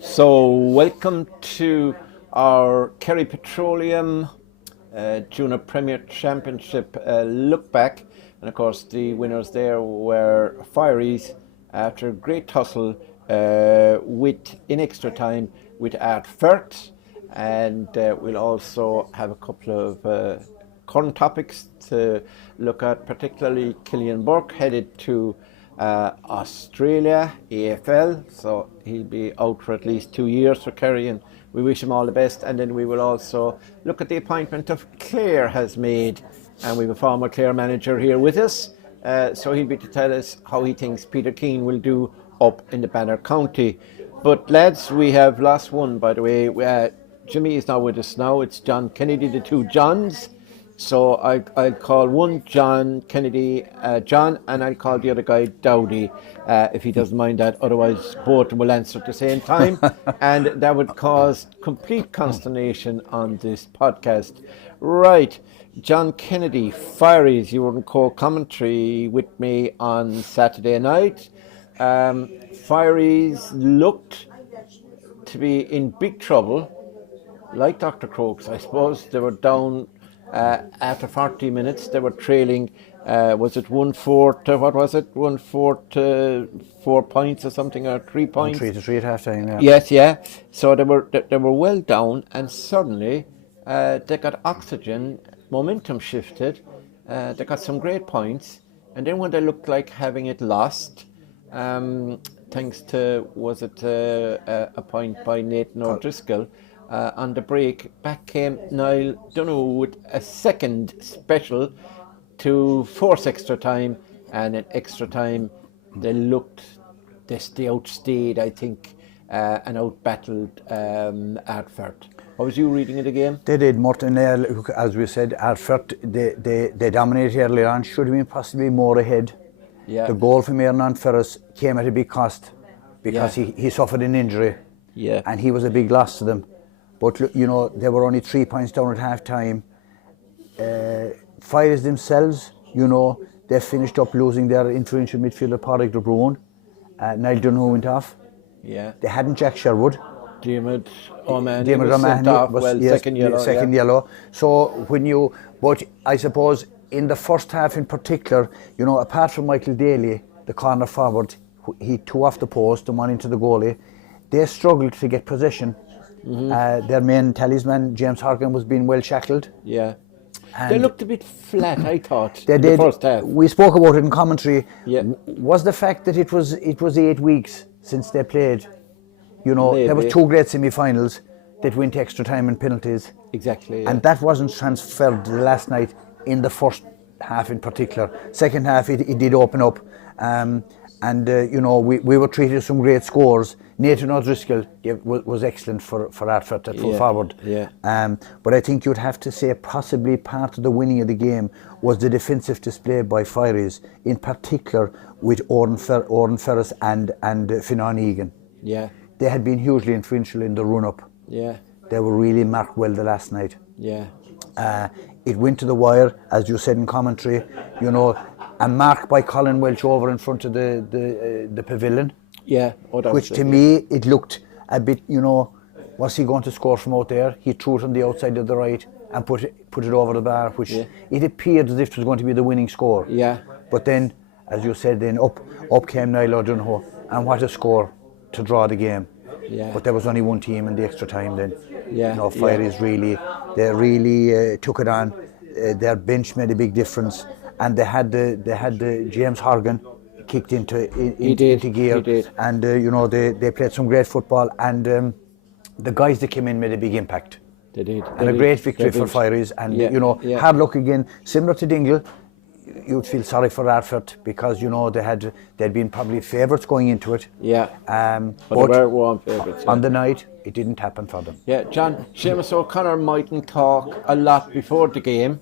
So, welcome to our Kerry Petroleum Junior Premier Championship look back. And of course, the winners there were Firies after a great tussle in extra time with Ardfert. And we'll also have a couple of current topics to look at, particularly Cillian Burke headed to Australia, AFL, so he'll be out for at least 2 years for Kerry, and we wish him all the best. And then we will also look at the appointment of Clare has made, and we have a former Clare manager here with us, so he'll be to tell us how he thinks Peter Keane will do up in the Banner County. But lads, we have lost one, by the way. Jimmy is not with us now. It's John Kennedy, the two Johns. So I'll call one John Kennedy John, and I'll call the other guy Dowdy, if he doesn't mind that. Otherwise, both will answer at the same time, and that would cause complete consternation on this podcast. Right, John Kennedy, Firies, you were in co-commentary with me on Saturday night. Firies looked to be in big trouble, like Dr. Crokes, I suppose. They were down after 40 minutes. They were trailing, was it 1-4 to, what was it, 1-4 to 4 points or something, or 3 points? 3-3 at half time, yeah. Yes, yeah. So they were well down, and suddenly they got oxygen, momentum shifted, they got some great points, and then when they looked like having it lost, thanks to, was it a point by Nathan O'Driscoll, on the break, back came Niall Donoghue with a second special to force extra time, and in extra time they outstayed, I think, and outbattled Ardfert. How was you reading it again? They did, Martin. As we said, Ardfert, they dominated early on, should have been possibly more ahead. Yeah. The goal from Ernan Ferris came at a big cost because he suffered an injury, and he was a big loss to them. But you know, they were only 3 points down at half time. Firies themselves, you know, they finished up losing their influential midfielder Pádraig de Bruin. Niall Donoghue went off. Yeah. They hadn't Jack Sherwood. Diarmuid O'Mahony was sent off, second yellow. So but I suppose in the first half in particular, you know, apart from Michael Daly, the corner forward, he threw off the post and went into the goalie. They struggled to get possession. Mm-hmm. Their main talisman, James Horgan, was being well shackled. Yeah. And they looked a bit flat, I thought, they in did. The first half. We spoke about it in commentary. Yeah. Was the fact that it was 8 weeks since they played. You know, Maybe. there was 2 great semi-finals that went to extra time and penalties. Exactly. Yeah. And that wasn't transferred last night in the first half in particular. Second half, it did open up. You know, we were treated to some great scores. Nathan O'Driscoll was excellent for Ardfert at full forward. Yeah. But I think you'd have to say possibly part of the winning of the game was the defensive display by Firies, in particular with Oran Ferris and Finan Egan. Yeah. They had been hugely influential in the run-up. Yeah. They were really marked well the last night. Yeah. It went to the wire, as you said in commentary. You know, a mark by Colin Welch over in front of the pavilion. Yeah. Which to me, it looked a bit, you know, was he going to score from out there? He threw it on the outside of the right and put it over the bar, which it appeared as if it was going to be the winning score. Yeah. But then, as you said, then up came Niall O'Donoghue, and what a score to draw the game. Yeah. But there was only one team in the extra time then. Yeah. You know, Firies really took it on. Their bench made a big difference, and they had the James Horgan kicked into gear. He did. And you know, they played some great football, and the guys that came in made a big impact. They did. And a great victory for Firies, and you know, hard luck again, similar to Dingle. You'd feel sorry for Ardfert because, you know, they'd been probably favourites going into it. Yeah. But they were favourites. On the night, it didn't happen for them. Yeah, John, Seamus O'Connor mightn't talk a lot before the game.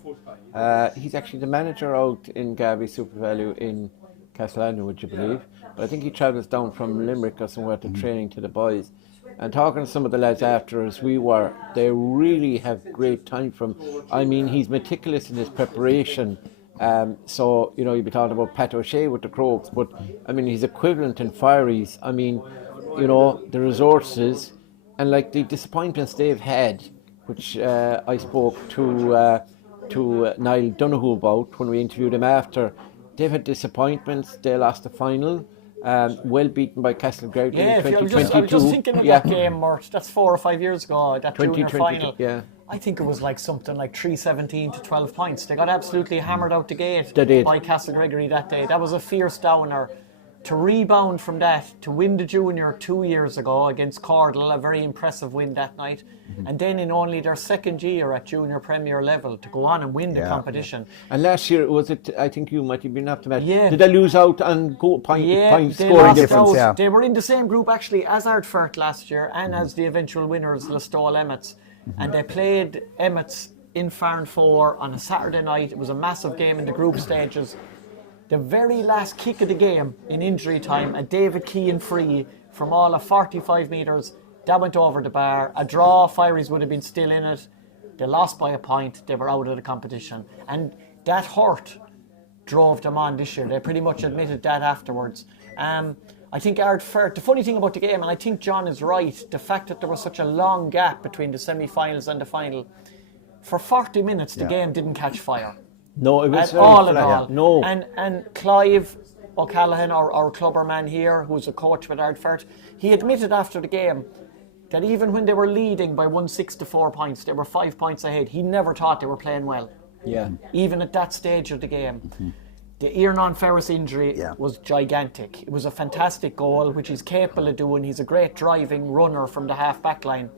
He's actually the manager out in Gavi Super Value in Castellano, would you believe? But I think he travels down from Limerick or somewhere to training to the boys. And talking to some of the lads after as we were, they really have great time from. I mean, he's meticulous in his preparation. So, you'd be talking about Pat O'Shea with the Crokes, but I mean, he's equivalent in Firies. I mean, the resources and like the disappointments they've had, which I spoke to Niall Donoghue about when we interviewed him after. They've had disappointments. They lost the final. Well beaten by Castlegregley in 2022. I was just thinking of that game, Mort. That's 4 or 5 years ago, that junior final. Yeah. I think it was like something like 317 to 12 points. They got absolutely hammered out the gate by Castlegregley that day. That was a fierce downer. To rebound from that, to win the junior 2 years ago against Cardle, a very impressive win that night, and then in only their second year at junior premier level to go on and win the competition. And last year, was it? I think you might have been up to that. Yeah. Did they lose out on point they scoring lost difference? out. Yeah. They were in the same group actually as Ardfert last year and as the eventual winners, Listowel Emmets, and they played Emmets in Farnfore on a Saturday night. It was a massive game in the group stages. The very last kick of the game in injury time, a David Keane free from all of 45 metres, that went over the bar. A draw, Firies would have been still in it. They lost by a point, they were out of the competition. And that hurt drove them on this year. They pretty much admitted that afterwards. I think Ardfert, the funny thing about the game, and I think John is right, the fact that there was such a long gap between the semi-finals and the final, for 40 minutes the game didn't catch fire. No, it was at all. No. And Clive O'Callaghan, our clubber man here, who's a coach with Ardfert, he admitted after the game that even when they were leading by 1-6 to 4 points, they were 5 points ahead. He never thought they were playing well. Yeah. Even at that stage of the game. The Iernon Ferris injury was gigantic. It was a fantastic goal, which he's capable of doing. He's a great driving runner from the half-back line.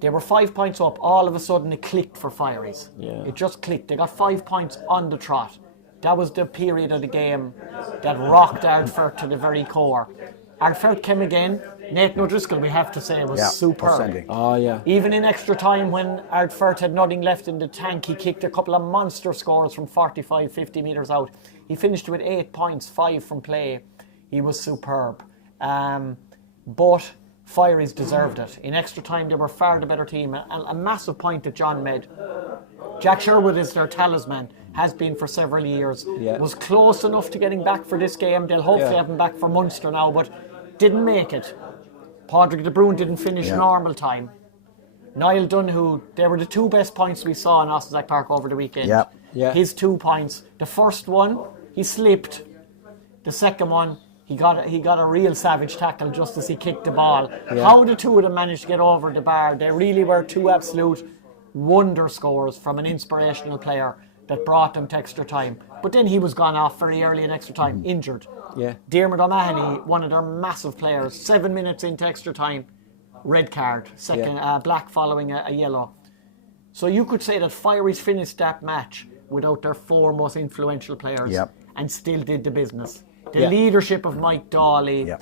They were 5 points up. All of a sudden, it clicked for Firies. Yeah. It just clicked. They got 5 points on the trot. That was the period of the game that rocked Ardfert to the very core. Ardfert came again. Nathan O'Driscoll, we have to say, was superb. Oh, yeah. Even in extra time, when Ardfert had nothing left in the tank, he kicked a couple of monster scores from 45, 50 metres out. He finished with 8 points, 5 from play. He was superb. But Firies deserved it. In extra time, they were far the better team. And a massive point that John made. Jack Sherwood is their talisman, has been for several years. Yeah. Was close enough to getting back for this game. They'll hopefully have him back for Munster now, but didn't make it. Padraig de Bruin didn't finish normal time. Niall Donoghue, they were the 2 best points we saw in Austin Park over the weekend. Yeah. His 2 points. The first one, he slipped. The second one, he got a real savage tackle just as he kicked the ball. Yeah. How the two of them managed to get over the bar, they really were 2 absolute wonder scores from an inspirational player that brought them to extra time. But then he was gone off very early in extra time, injured. Yeah. Diarmuid O'Mahony, one of their massive players, 7 minutes into extra time, red card, second black following a yellow. So you could say that Firies finished that match without their 4 most influential players and still did the business. The leadership of Mike Dawley,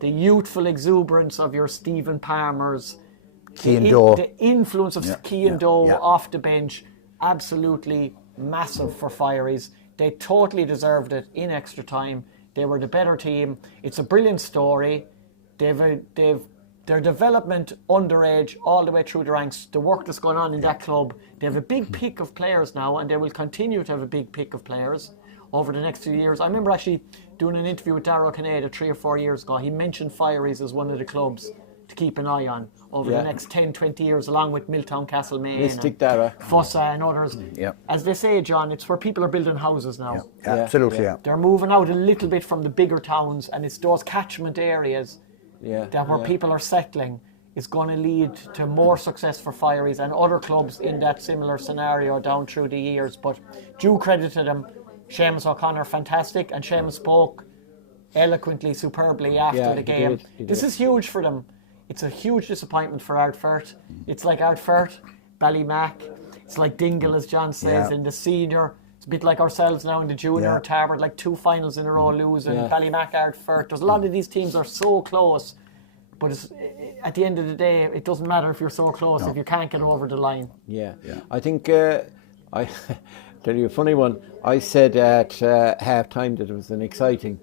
the youthful exuberance of your Stephen Palmers, the influence of Cian Doe off the bench, absolutely massive for Firies. They totally deserved it in extra time. They were the better team. It's a brilliant story. Their development underage all the way through the ranks, the work that's going on in that club. They have a big pick of players now, and they will continue to have a big pick of players over the next few years. I remember actually doing an interview with Darragh Canada 3 or 4 years ago. He mentioned Firies as one of the clubs to keep an eye on over the next 10, 20 years, along with Milltown, Castlemaine, and Fossa and others. As they say, John, it's where people are building houses now. Absolutely. They're moving out a little bit from the bigger towns, and it's those catchment areas that where people are settling is going to lead to more success for Firies and other clubs in that similar scenario down through the years. But due credit to them, Seamus O'Connor, fantastic, and Seamus spoke eloquently, superbly after the game. This is huge for them. It's a huge disappointment for Ardfert. It's like Ardfert, Ballymac. It's like Dingle, as John says, in the senior. It's a bit like ourselves now in the junior. Tarbert, like 2 finals in a row losing. Ballymac, Ardfert. There's a lot of these teams are so close, but it's, at the end of the day, it doesn't matter if you're so close if you can't get over the line. I think I tell you a funny one. I said at half time that it was an exciting,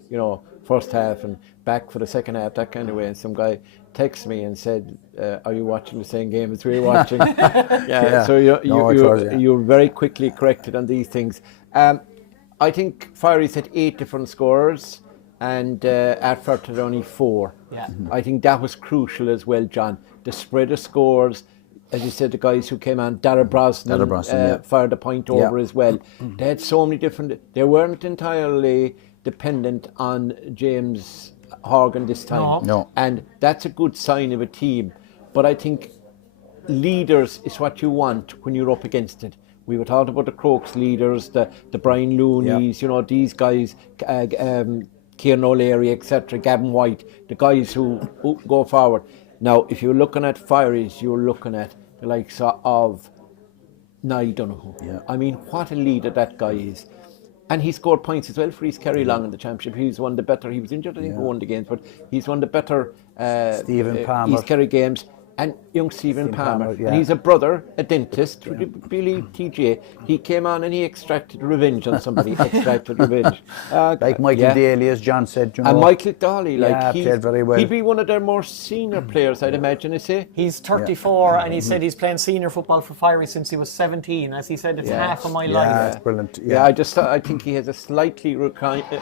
first half and back for the second half, that kind of way. And some guy texted me and said, "Are you watching the same game as we're watching?" So you were very quickly corrected on these things. I think Firies had 8 different scorers, and Ardfert had only 4. Yeah. I think that was crucial as well, John. The spread of scores, as you said, the guys who came on, Dara Brosnan fired a point over as well. They had so many different. They weren't entirely dependent on James Horgan this time. No. And that's a good sign of a team. But I think leaders is what you want when you're up against it. We were talking about the Crokes leaders, the Brian Looney's, you know, these guys, Kieran O'Leary, etc., Gavin White, the guys who go forward. Now, if you're looking at Firies, you're looking at the likes of Niall Donoghue. Yeah. I mean, what a leader that guy is. And he scored points as well for East Kerry Long in the championship. He's one of the better, he was injured, I think, won the games, but he's one of the better Stephen Palmer. East Kerry games. And young Stephen Palmer. Palmer, And he's a brother, a dentist, would you believe, TJ? He came on and he extracted revenge on somebody, Like Michael Daly, as John said. You know. And Michael Daly, played very well. He'd be one of their more senior players, I'd imagine, is he? He's 34 and he said he's playing senior football for Firies since he was 17. As he said, it's half of my life. Yeah, it's brilliant. Yeah, I think he has a slightly,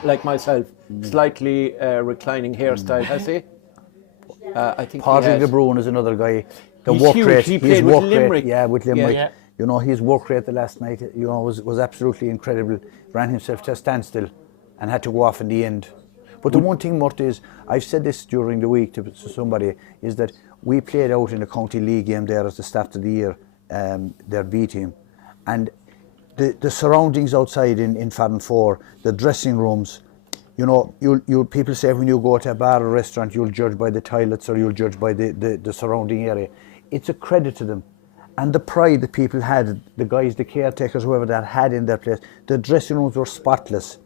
like myself, slightly reclining hairstyle, has he? I think Padraig De Bruyne is another guy. The He's work huge. rate. He his played with work Limerick. rate. Yeah, with Limerick. Yeah. You know, his work rate the last night, you know, was absolutely incredible. Ran himself to a standstill and had to go off in the end. But the one thing, Mort, is, I've said this during the week to somebody, is that we played out in a county league game there at the start of the year, their B team. And the surroundings outside in Fadden 4, the dressing rooms, you know, you'll people say when you go to a bar or restaurant, you'll judge by the toilets or you'll judge by the surrounding area. It's a credit to them. And the pride that people had, the guys, the caretakers, whoever that had in their place, the dressing rooms were spotless.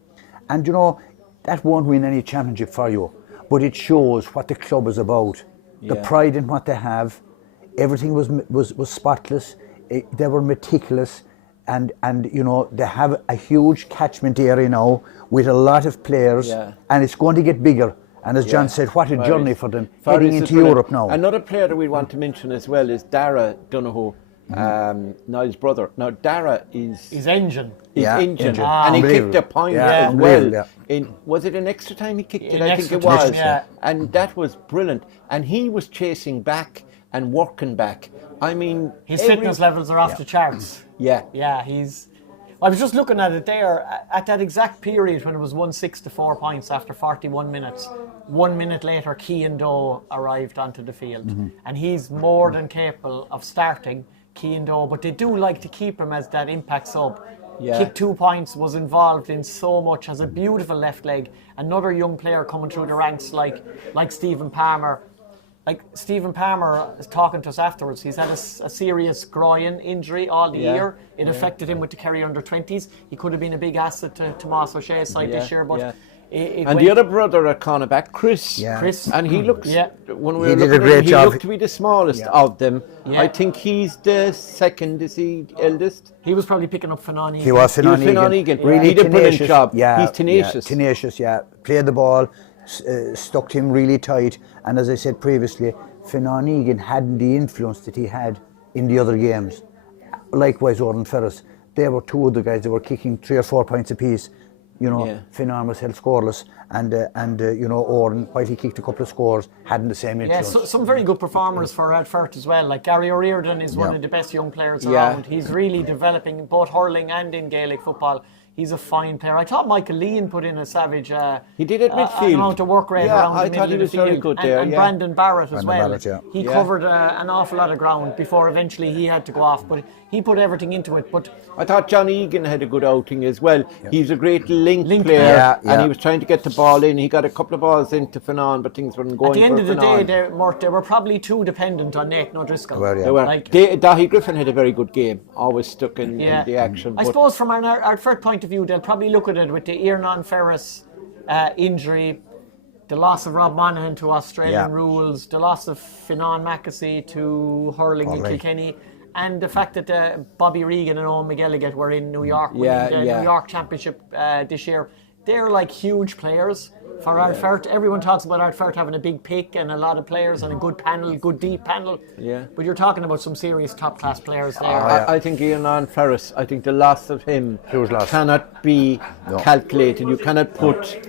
And you know, that won't win any championship for you, but it shows what the club is about. The pride in what they have. Everything was spotless. They were meticulous. And you know, they have a huge catchment area now with a lot of players, and it's going to get bigger. And as John said, what a journey for them heading into Europe now. Another player that we want to mention as well is Dara Donoghue, Niall's brother. Now Dara is His engine. engine. And he kicked a point as well. Was it an extra time he kicked it? I think it was. And that was brilliant. And he was chasing back and working back. I mean, his fitness levels are off the charts. Yeah. Yeah, I was just looking at it there, at that exact period when it was 1-6 to 4 points after 41 minutes. 1 minute later, Cian Doe arrived onto the field. And he's more than capable of starting Cian Doe, but they do like to keep him as that impact sub. Kicked 2 points, was involved in so much, has a beautiful left leg. Another young player coming through the ranks like Stephen Palmer. Like Stephen Palmer is talking to us afterwards. He's had a serious groin injury all the year. It affected him with the Kerry under-20s. He could have been a big asset to Tomas O'Shea's side this year, but the other brother at cornerback, Chris, and he looks. When we were looking at him, he looked to be the smallest of them. I think he's the second. Is he eldest? He was probably picking up Finan Egan. He was Finan Egan. Really he did a brilliant job. He's tenacious. Tenacious. Played the ball. Stuck him really tight, and as I said previously, Finan Egan hadn't the influence that he had in the other games. Likewise, Oran Ferris, they were two of the guys that were kicking 3 or 4 points apiece. You know, Finan was held scoreless, and you know, Oran, while he kicked a couple of scores, hadn't the same influence. Yeah, some very good performers for Ardfert as well. Like Gary O'Riordan is one of the best young players around. He's really developing both hurling and in Gaelic football. He's a fine player. I thought Michael Lean put in a savage he did at midfield. Amount of work rate around the middle thought he was of the field. very good there. And Brandon Barrett as well. He Yeah. covered an awful lot of ground before eventually he had to go off. But he put everything into it. But I thought John Egan had a good outing as well. He's a great link player, and he was trying to get the ball in. He got a couple of balls into Finan, but things weren't going. At the end of the Finan. day, they were probably too dependent on Nathan O'Driscoll. They were. Dahi Griffin had a very good game, always stuck in the action. I suppose from an Ardfert point of view, they'll probably look at it with the Iernan Ferris injury, the loss of Rob Monaghan to Australian rules, the loss of Finan Mackesy to hurling in Kilkenny, and the fact that Bobby Regan and Owen McGilligan were in New York winning the New York Championship this year. They're like huge players, for Ardfert. Everyone talks about Ardfert having a big pick and a lot of players and a good panel, good deep panel. Yeah. But you're talking about some serious top class players there. I think Ian Ferris, I think the loss of him cannot be calculated. You cannot put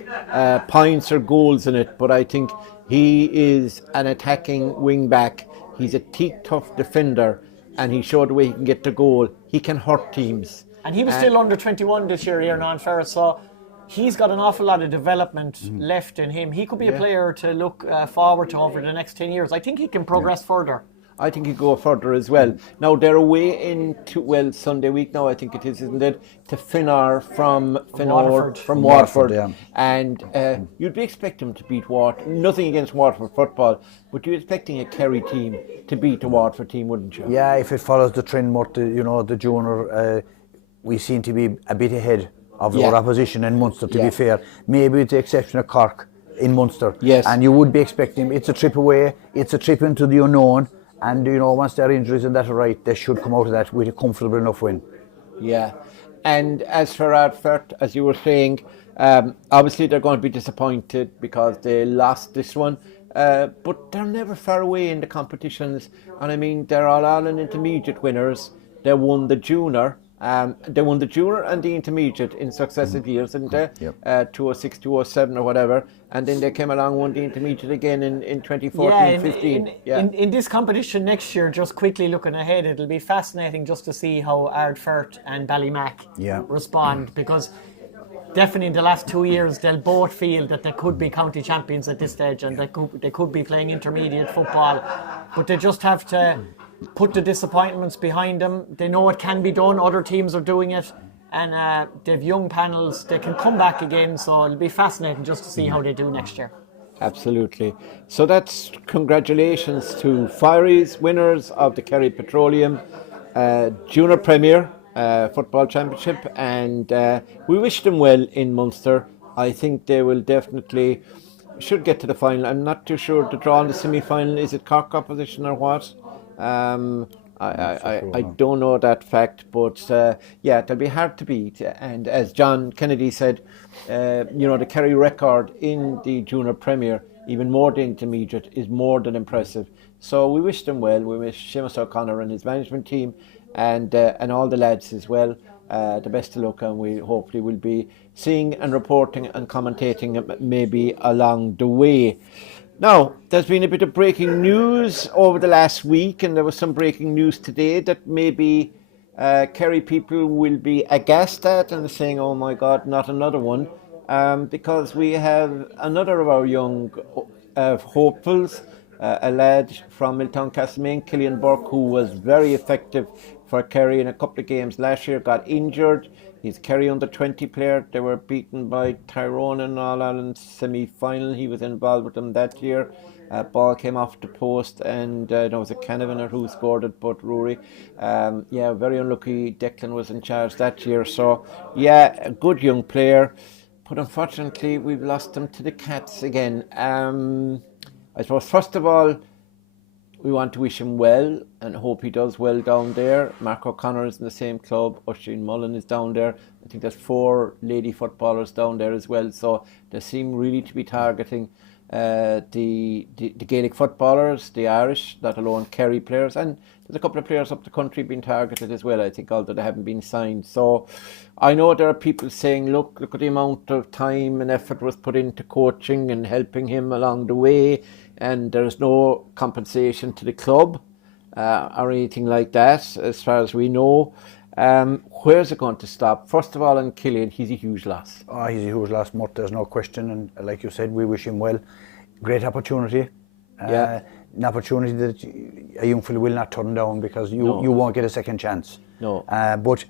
points or goals in it, but I think he is an attacking wing back. He's a tough defender, and he showed the way he can get the goal. He can hurt teams. And he was still under 21 this year, Ian Ferris, so he's got an awful lot of development left in him. He could be a player to look forward to over the next 10 years. I think he can progress further. I think he'd go further as well. Now, they're away into, Sunday week now, I think it is, isn't it? To Finnar from Waterford. Yeah. And you'd be expecting them to beat Waterford. Nothing against Waterford football, but you're expecting a Kerry team to beat the Waterford team, wouldn't you? Yeah, if it follows the trend, Mort, the junior, we seem to be a bit ahead of our opposition in Munster, to be fair. Maybe with the exception of Cork in Munster. Yes. And you would be expecting, it's a trip away, it's a trip into the unknown. And, once their injuries and that are right, they should come out of that with a comfortable enough win. Yeah. And as for Ardfert, as you were saying, obviously they're going to be disappointed because they lost this one. But they're never far away in the competitions. And I mean, they're all Ireland intermediate winners. They won the junior. They won the junior and the intermediate in successive years, didn't they? Yep. 2006, 2007 or whatever. And then they came along and won the intermediate again in 2014, 15. In this competition next year, just quickly looking ahead, it'll be fascinating just to see how Ardfert and Ballymac respond, because definitely in the last 2 years they'll both feel that they could be county champions at this stage, and they could be playing intermediate football, but they just have to put the disappointments behind them. They know it can be done, other teams are doing it, and they've young panels, they can come back again, so it'll be fascinating just to see how they do next year. Absolutely. So that's congratulations to Firies, winners of the Kerry Petroleum Junior Premier Football Championship, and we wish them well in Munster. I think they will definitely should get to the final. I'm not too sure the draw in the semi-final. Is it Cork opposition or what? I don't know that fact, but they'll be hard to beat. And as John Kennedy said, the Kerry record in the Junior Premier, even more the intermediate, is more than impressive. So we wish them well. We wish Seamus O'Connor and his management team and all the lads as well the best of luck, and we hopefully will be seeing and reporting and commentating maybe along the way. Now, there's been a bit of breaking news over the last week, and there was some breaking news today that maybe Kerry people will be aghast at and saying, oh my God, not another one, because we have another of our young hopefuls, a lad from Milltown Castlemaine, Cillian Burke, who was very effective for Kerry in a couple of games last year, got injured. He's Kerry under 20 player. They were beaten by Tyrone in All Ireland semi-final. He was involved with them that year. Ball came off the post, and it was a Canavan who scored it, but Rory. Very unlucky. Declan was in charge that year. So, a good young player. But unfortunately, we've lost him to the Cats again. I suppose, first of all, we want to wish him well and hope he does well down there. Mark O'Connor is in the same club. Oisin Mullen is down there. I think there's 4 lady footballers down there as well. So they seem really to be targeting the Gaelic footballers, the Irish, let alone Kerry players. And there's a couple of players up the country being targeted as well, I think, although they haven't been signed. So I know there are people saying, look at the amount of time and effort was put into coaching and helping him along the way, and there's no compensation to the club or anything like that, as far as we know. Where's it going to stop? First of all, in Cillian, he's a huge loss. Oh, he's a huge loss, Mort, there's no question. And like you said, we wish him well. Great opportunity. An opportunity that a young fellow will not turn down, because you won't get a second chance. No. But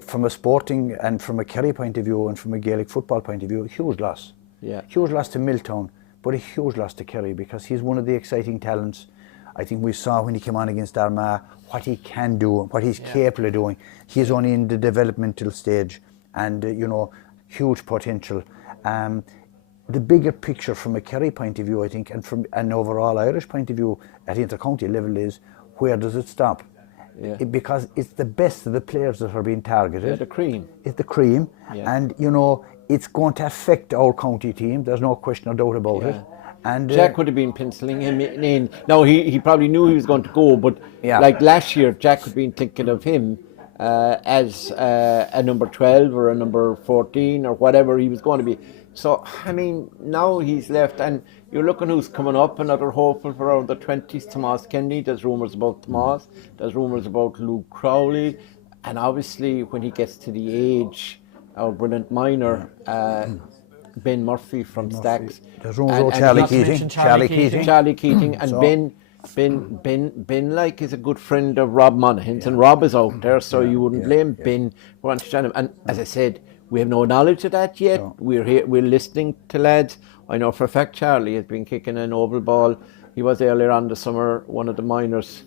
from a sporting and from a Kerry point of view and from a Gaelic football point of view, a huge loss. Yeah. Huge loss to Milltown, but a huge loss to Kerry, because he's one of the exciting talents. I think we saw when he came on against Armagh what he can do, what he's capable of doing. He's only in the developmental stage, and huge potential. The bigger picture from a Kerry point of view, I think, and from an overall Irish point of view at intercounty level is, where does it stop? because it's the best of the players that are being targeted. Yeah, the cream. It's the cream, and it's going to affect our county team. There's no question or doubt about it. And Jack would have been penciling him in. Now he probably knew he was going to go, but like last year, Jack had been thinking of him as a number 12 or a number 14 or whatever he was going to be. So I mean, now he's left, and you're looking who's coming up. Another hopeful for around the 20s, Tomas Kennedy. There's rumours about Tomas. There's rumours about Luke Crowley, and obviously when he gets to the age, our brilliant minor. Ben Murphy from Stacks. There's rumours about Charlie Keating, and so. Ben like is a good friend of Rob Monaghan's, and Rob is out there, so you wouldn't blame Ben for understanding him. And as I said, we have no knowledge of that yet. No. We're listening to lads. I know for a fact Charlie has been kicking an oval ball. He was earlier on the summer, one of the minors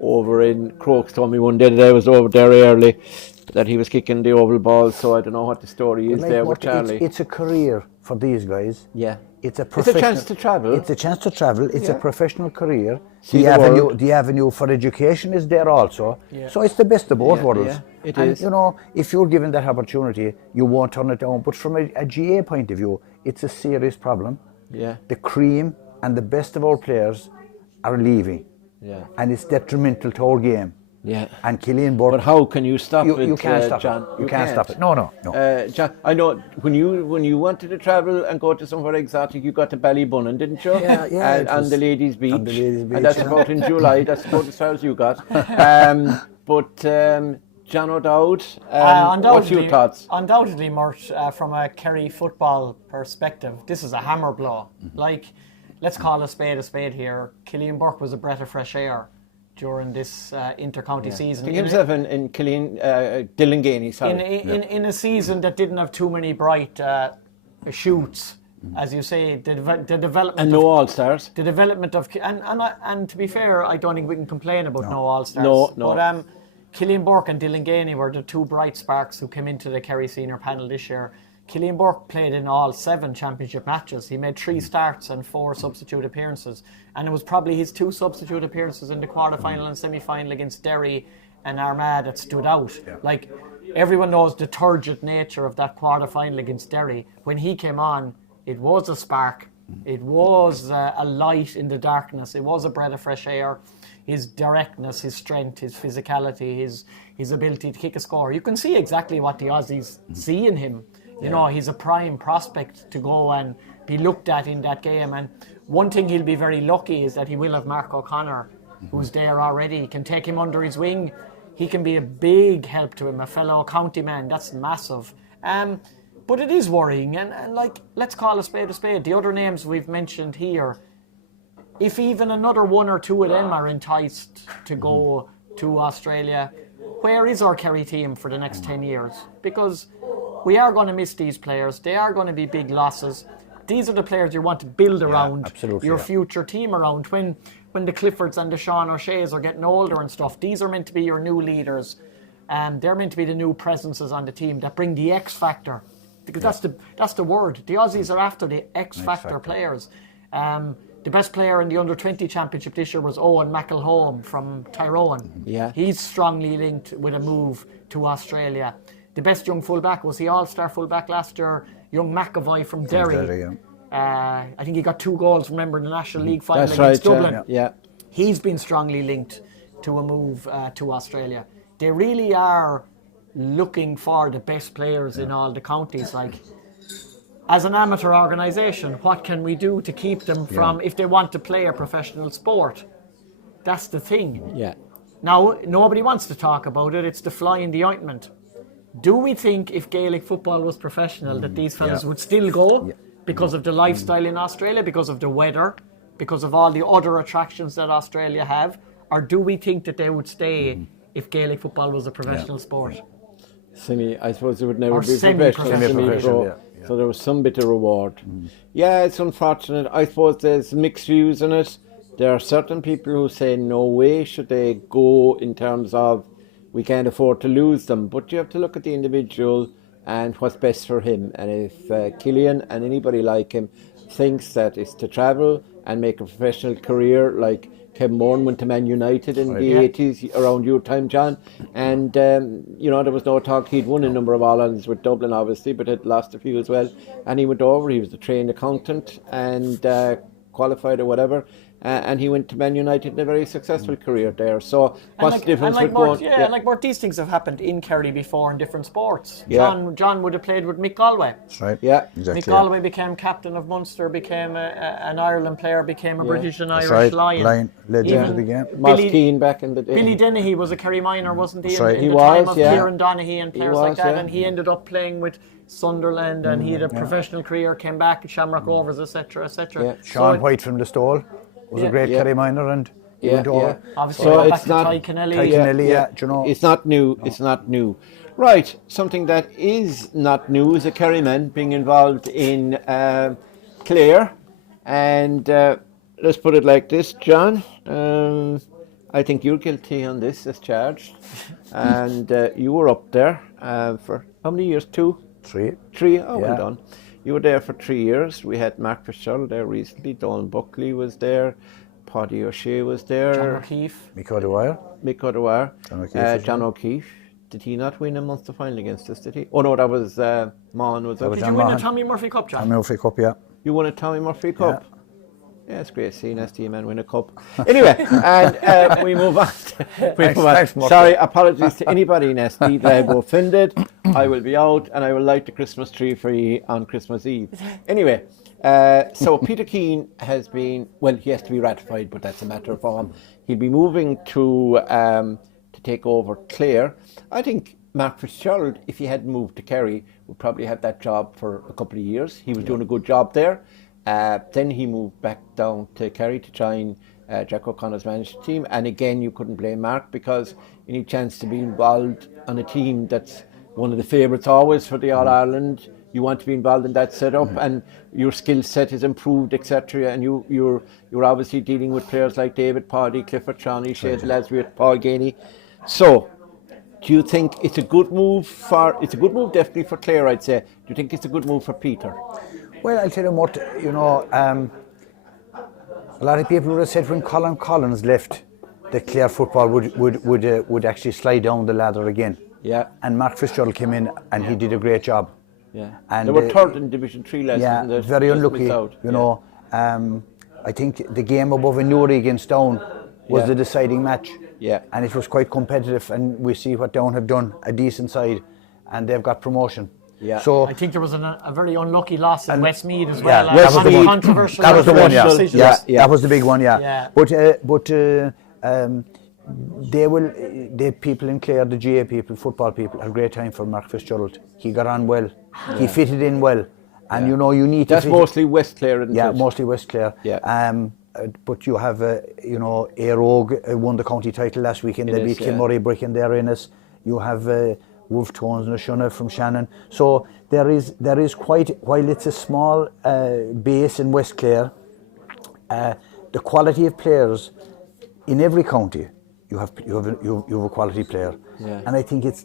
over in Crokes told me one day that I was over there early, that he was kicking the oval ball, so I don't know what the story is there with Charlie. It's a career for these guys. Yeah. It's a chance to travel. It's a chance to travel. It's a professional career. The avenue for education is there also. Yeah. So it's the best of both worlds. Yeah, it is. If you're given that opportunity, you won't turn it down. But from a GA point of view, it's a serious problem. Yeah. The cream and the best of our players are leaving. Yeah. And it's detrimental to our game. Yeah. And Cillian Burke. But how can you stop it? You can't stop John? it. You can't stop it. No. John, I know when you wanted to travel and go to somewhere exotic, you got to Ballybunnon, didn't you? Yeah. And the ladies' beach. And the ladies' beach. And that's about in July. That's about as far as you got. John O'Dowd, what's your thoughts? Undoubtedly, Mort, from a Kerry football perspective, this is a hammer blow. Like, let's call a spade here. Cillian Burke was a breath of fresh air during this inter-county season. He himself in Dylan Ganey, sorry. In a season that didn't have too many bright shoots, as you say, the development and no all-stars. The development of and to be fair, I don't think we can complain about no all-stars. No. But Cillian Burke and Dylan Ganey were the two bright sparks who came into the Kerry Senior panel this year. Cillian Burke played in all 7 championship matches. He made 3 starts and 4 substitute appearances. And it was probably his 2 substitute appearances in the quarter-final and semi-final against Derry and Armagh that stood out. Yeah. Like, everyone knows the turgid nature of that quarter-final against Derry. When he came on, it was a spark. It was a light in the darkness. It was a breath of fresh air. His directness, his strength, his physicality, his ability to kick a score. You can see exactly what the Aussies see in him. You know, he's a prime prospect to go and be looked at in that game. And one thing he'll be very lucky is that he will have Mark O'Connor, who's there already. He can take him under his wing. He can be a big help to him, a fellow county man. That's massive. But it is worrying. And like, let's call a spade a spade. The other names we've mentioned here, if even another 1 or 2 of them are enticed to go to Australia, where is our Kerry team for the next 10 years? Because we are going to miss these players. They are going to be big losses. These are the players you want to build around your future team around. When the Cliffords and the Sean O'Sheas are getting older and stuff, these are meant to be your new leaders. And they're meant to be the new presences on the team that bring the X factor. Because that's the word. The Aussies are after the X factor players. The best player in the under-20 championship this year was Owen McElhone from Tyrone. Yeah. He's strongly linked with a move to Australia. The best young fullback was the all-star fullback last year, young McAvoy from Derry. I think he got 2 goals, remember, in the National League final against Dublin. Yeah. He's been strongly linked to a move to Australia. They really are looking for the best players in all the counties. Like, as an amateur organisation, what can we do to keep them from, if they want to play a professional sport? That's the thing. Yeah. Now, nobody wants to talk about it. It's the fly in the ointment. Do we think if Gaelic football was professional that these fellas would still go because of the lifestyle in Australia, because of the weather, because of all the other attractions that Australia have? Or do we think that they would stay if Gaelic football was a professional sport? I suppose it would never or be professional. So there was some bit of reward. Yeah, it's unfortunate. I suppose there's mixed views on it. There are certain people who say no way should they go in terms of we can't afford to lose them. But you have to look at the individual and what's best for him. And if Cillian and anybody like him thinks that it's to travel and make a professional career. Like Kevin Moran went to Man United in the 80s, around your time, John. And, you know, there was no talk. He'd won a number of All-Irelands with Dublin, obviously, but had lost a few as well. And he went over, he was a trained accountant and qualified or whatever. And he went to Man United in a very successful career there. So what's the difference with Mort, going? like Mort, these things have happened in Kerry before in different sports. Yeah. John would have played with Mick Galway. That's right. Yeah, exactly. Mick Galway became captain of Munster, became an Ireland player, became a British and Irish right. Lion. Legend of the game. Moss Keane back in the day. Billy Dennehy was a Kerry minor, wasn't he? That's right. In He the was, time of yeah. Kieran Donaghy and players was, like that, yeah. and he ended up playing with Sunderland, and he had a professional career, came back at Shamrock Rovers, etc., etc. Yeah. Sean White from the Stole was a great Kerry minor, and he went over. Obviously, So back it's to not Ty Kennelly. Ty Kennelly, do you know? It's not new. No. It's not new. Right. Something that is not new is a Kerryman being involved in Clare, and let's put it like this, John. I think you're guilty on this as charged, and you were up there for how many years? 2? 3. 3. Oh, well done. You were there for 3 years. We had Mark Fitzgerald there recently. Donald Buckley was there. Paddy O'Shea was there. John O'Keefe. Mick O'Dwyer. Mick O'Dwyer. John O'Keefe. John O'Keefe. Did he not win a Munster final against us, did he? Oh no, that was Mon, was it? Did you win a Tommy Murphy Cup, John? Tommy Murphy Cup, yeah. You won a Tommy Murphy Cup? Yeah, it's great seeing ST men win a cup. Anyway, and we move on. Thanks, Sorry, apologies to anybody in ST that I've offended. I will be out and I will light the Christmas tree for you on Christmas Eve. Anyway, so Peter Keane has been, well, he has to be ratified, but that's a matter of form. He'll be moving to take over Clare. I think Mark Fitzgerald, if he hadn't moved to Kerry, would probably have that job for a couple of years. He was doing a good job there. Then he moved back down to Kerry to join Jack O'Connor's management team. And again, you couldn't blame Mark because any chance to be involved on a team that's one of the favourites always for the All-Ireland, you want to be involved in that setup and your skill set is improved, etc. And you're obviously dealing with players like David Paddy, Clifford Shawnee, Shade Lasbuet, Paul Ganey. So, do you think it's a good move definitely for Clare, I'd say. Do you think it's a good move for Peter? Well, I'll tell you what, you know, a lot of people would have said when Colin Collins left, that Clare football would actually slide down the ladder again. Yeah. And Mark Fitzgerald came in and he did a great job. Yeah. And they were third in Division 3 last season. Yeah, very unlucky. You know, I think the game above Inuri against Down was the deciding match. Yeah. And it was quite competitive, and we see what Down have done, a decent side, and they've got promotion. Yeah. So I think there was a very unlucky loss in Westmeath as well. that was the one. Controversial. That was the one. decisions. That was the big one. Yeah. But the people in Clare, the GA people, football people, had a great time for Mark Fitzgerald. He got on well. He fitted in well, and you know you need to. That's mostly West Clare, isn't it? Mostly West Clare. Yeah. But you have, you know, Aerogue won the county title last weekend. They beat Kilmurray Brick in their Ennis. You have Wolf Tones and Shunna from Shannon. So there is quite, while it's a small base in West Clare, the quality of players in every county, you have a quality player. Yeah. And I think it's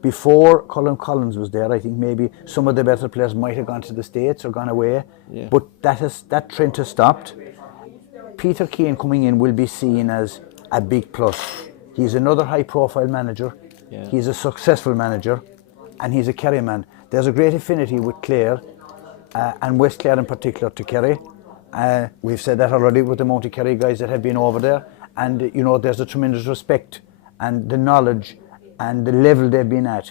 before Colin Collins was there, I think maybe some of the better players might have gone to the States or gone away. Yeah. But that trend has stopped. Peter Keane coming in will be seen as a big plus. He's another high-profile manager. Yeah. He's a successful manager, and he's a Kerry man. There's a great affinity with Clare, and West Clare in particular, to Kerry. We've said that already with the Mounty Kerry guys that have been over there, and you know there's a tremendous respect and the knowledge and the level they've been at.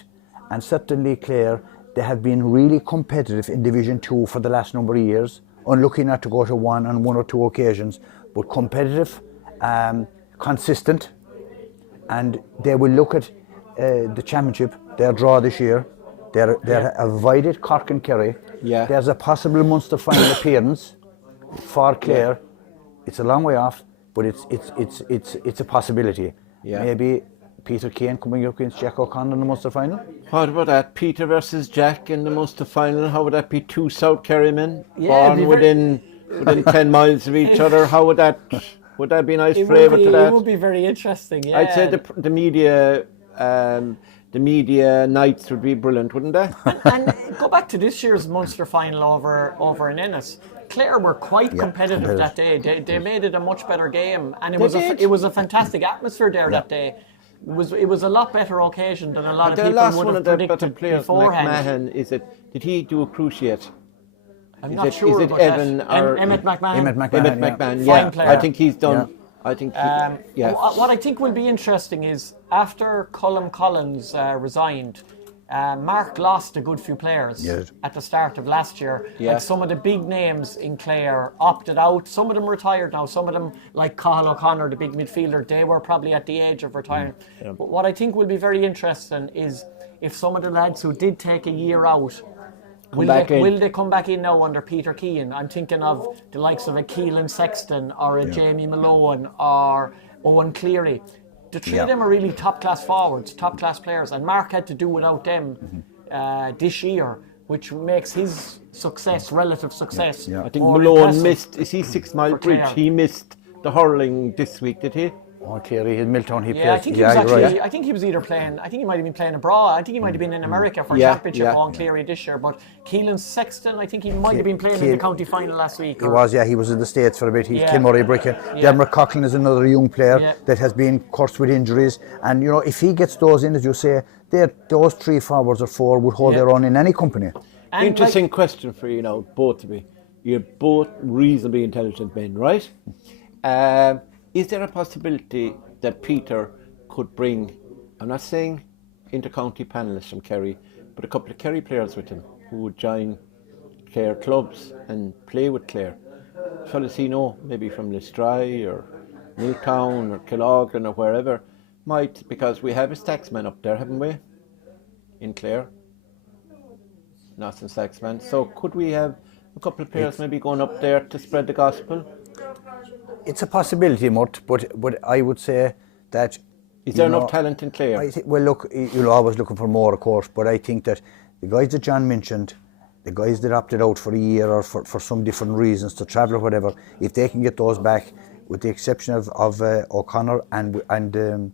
And certainly Clare, they have been really competitive in Division 2 for the last number of years. Unlucky not to go to one on one or two occasions, but competitive, consistent, and they will look at the championship, their draw this year. They're avoided Cork and Kerry. Yeah. There's a possible Munster final appearance for Clare. Yeah. It's a long way off, but it's a possibility. Yeah. Maybe Peter Keane coming up against Jack O'Connor in the Munster final. What about that? Peter versus Jack in the Munster final. How would that be? Two South Kerry men born within 10 miles of each other. How would that be a nice flavour to that? It would be very interesting. Yeah. I'd say the media the media nights would be brilliant, wouldn't they? And go back to this year's Munster final over in Ennis. Clare were quite competitive that day. They made it a much better game, and it was a fantastic atmosphere there that day. It was a lot better occasion than a lot of people would have predicted beforehand. Did he do a cruciate? I'm not sure Is it about Evan that. or Emmett McMahon. Emmett McMahon, McMahon, Fine player. I think he's done. Yeah. I think. What I think will be interesting is after Colm Collins resigned, Mark lost a good few players at the start of last year. And some of the big names in Clare opted out. Some of them retired now. Some of them, like Cathal O'Connor, the big midfielder, they were probably at the age of retiring. But what I think will be very interesting is if some of the lads who did take a year out, will they come back in now under Peter Keane? I'm thinking of the likes of a Keelan Sexton or a Jamie Malone or Owen Cleary. The three of them are really top-class forwards, top-class players, and Mark had to do without them this year, which makes his success, relative success. I think more Malone impressive. missed. Is he 6 Mile Bridge? Clare. He missed the hurling this week, did he? Oh, Cleary, in Milltown, he played. I think he was actually. I think he was either playing. I think he might have been playing abroad. I think he might have been in America for championship on Cleary this year. But Keelan Sexton, I think he might have been playing in the county final last week. He was in the States for a bit. He's Kilmurray Bricken. Dermot Coughlin is another young player that has been cursed with injuries. And you know, if he gets those in, as you say, those 3 forwards or 4 would hold their own in any company. And interesting question for you now, both of you. You're both reasonably intelligent men, right? Is there a possibility that Peter could bring, I'm not saying inter-county panellists from Kerry, but a couple of Kerry players with him who would join Clare clubs and play with Clare? Fellas he know, maybe from Listry or Milltown or Killogran or wherever, might, because we have a Stacksman up there, haven't we? In Clare. Not in Stacksman. So could we have a couple of players maybe going up there to spread the gospel? It's a possibility, Mort, but I would say that... Is there enough talent in Clare? Well, look, you're always looking for more, of course, but I think that the guys that John mentioned, the guys that opted out for a year or for some different reasons to travel or whatever, if they can get those back, with the exception of O'Connor and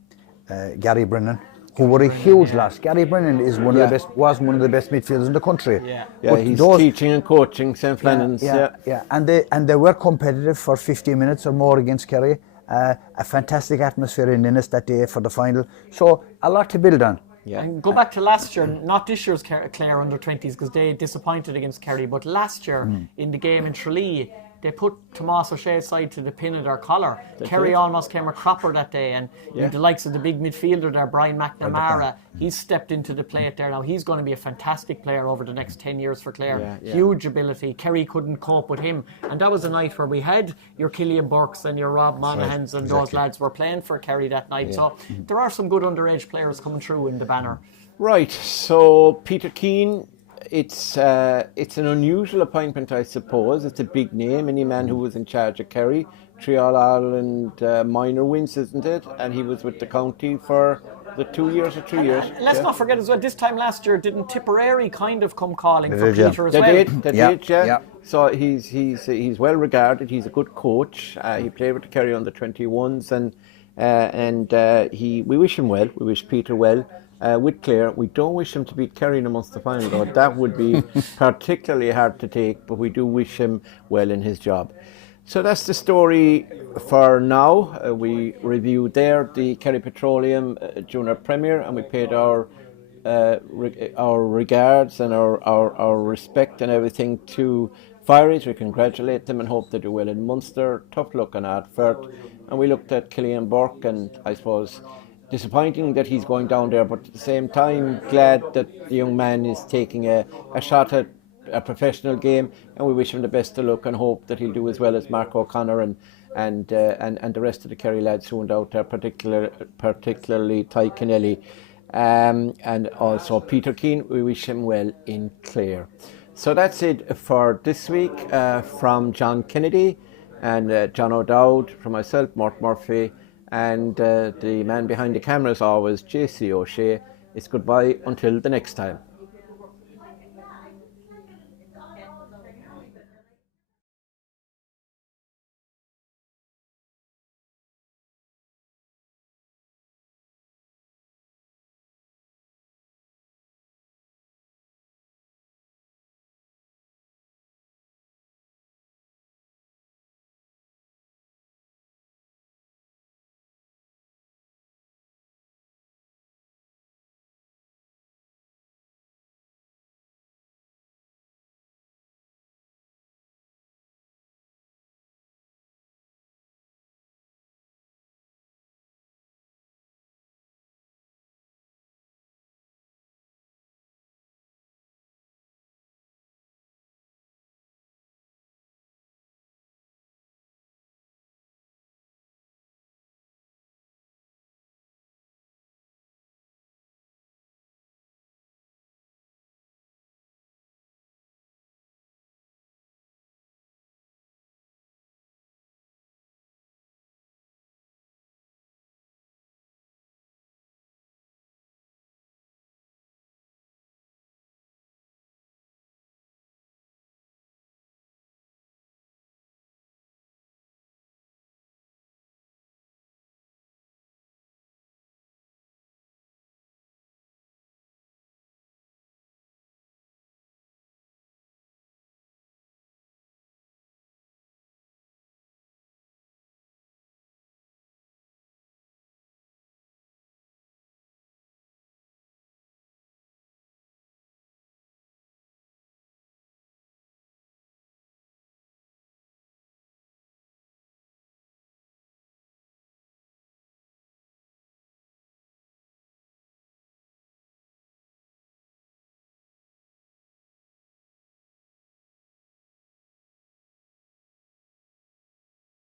Gary Brennan, who were a huge loss. Gary Brennan is was one of the best midfielders in the country. He's teaching and coaching St. Flannan's. And they were competitive for 15 minutes or more against Kerry. A fantastic atmosphere in Ennis that day for the final. So a lot to build on. And go back to last year, not this year's Clare under-20s because they disappointed against Kerry, but last year in the game in Tralee, they put Tomás O'Shea's side to the pin of their collar. Kerry almost came a cropper that day, and the likes of the big midfielder there, Brian McNamara, he's stepped into the plate there now. He's going to be a fantastic player over the next 10 years for Clare. Huge ability. Kerry couldn't cope with him. And that was a night where we had your Cillian Burkes and your Rob Monaghan's and those lads were playing for Kerry that night. So there are some good underage players coming through in the banner. Right, so Peter Keane, it's an unusual appointment, I suppose. It's a big name. Any man who was in charge of Kerry, 3 All-Ireland minor wins, isn't it? And he was with the county for the 2 years or 3 years. Let's not forget as well, this time last year, didn't Tipperary kind of come calling for Peter as well? They did. So he's well regarded. He's a good coach. He played with the Kerry under 21s, and we wish him well. We wish Peter well. With Clare, we don't wish him to beat Kerry in a Munster final, though. That would be particularly hard to take, but we do wish him well in his job. So that's the story for now. We reviewed there the Kerry Petroleum Junior Premier, and we paid our regards and our respect and everything to Firies. We congratulate them and hope they do well in Munster. Tough luck on Ardfert. And we looked at Cillian Burke, and I suppose disappointing that he's going down there, but at the same time glad that the young man is taking a shot at a professional game, and we wish him the best of luck and hope that he'll do as well as Mark O'Connor and the rest of the Kerry lads who went out there, particularly Ty Kennelly, and also Peter Keane. We wish him well in Clare. So that's it for this week from John Kennedy and John O'Dowd, from myself, Mort Murphy, and the man behind the camera is always JC O'Shea. It's goodbye until the next time.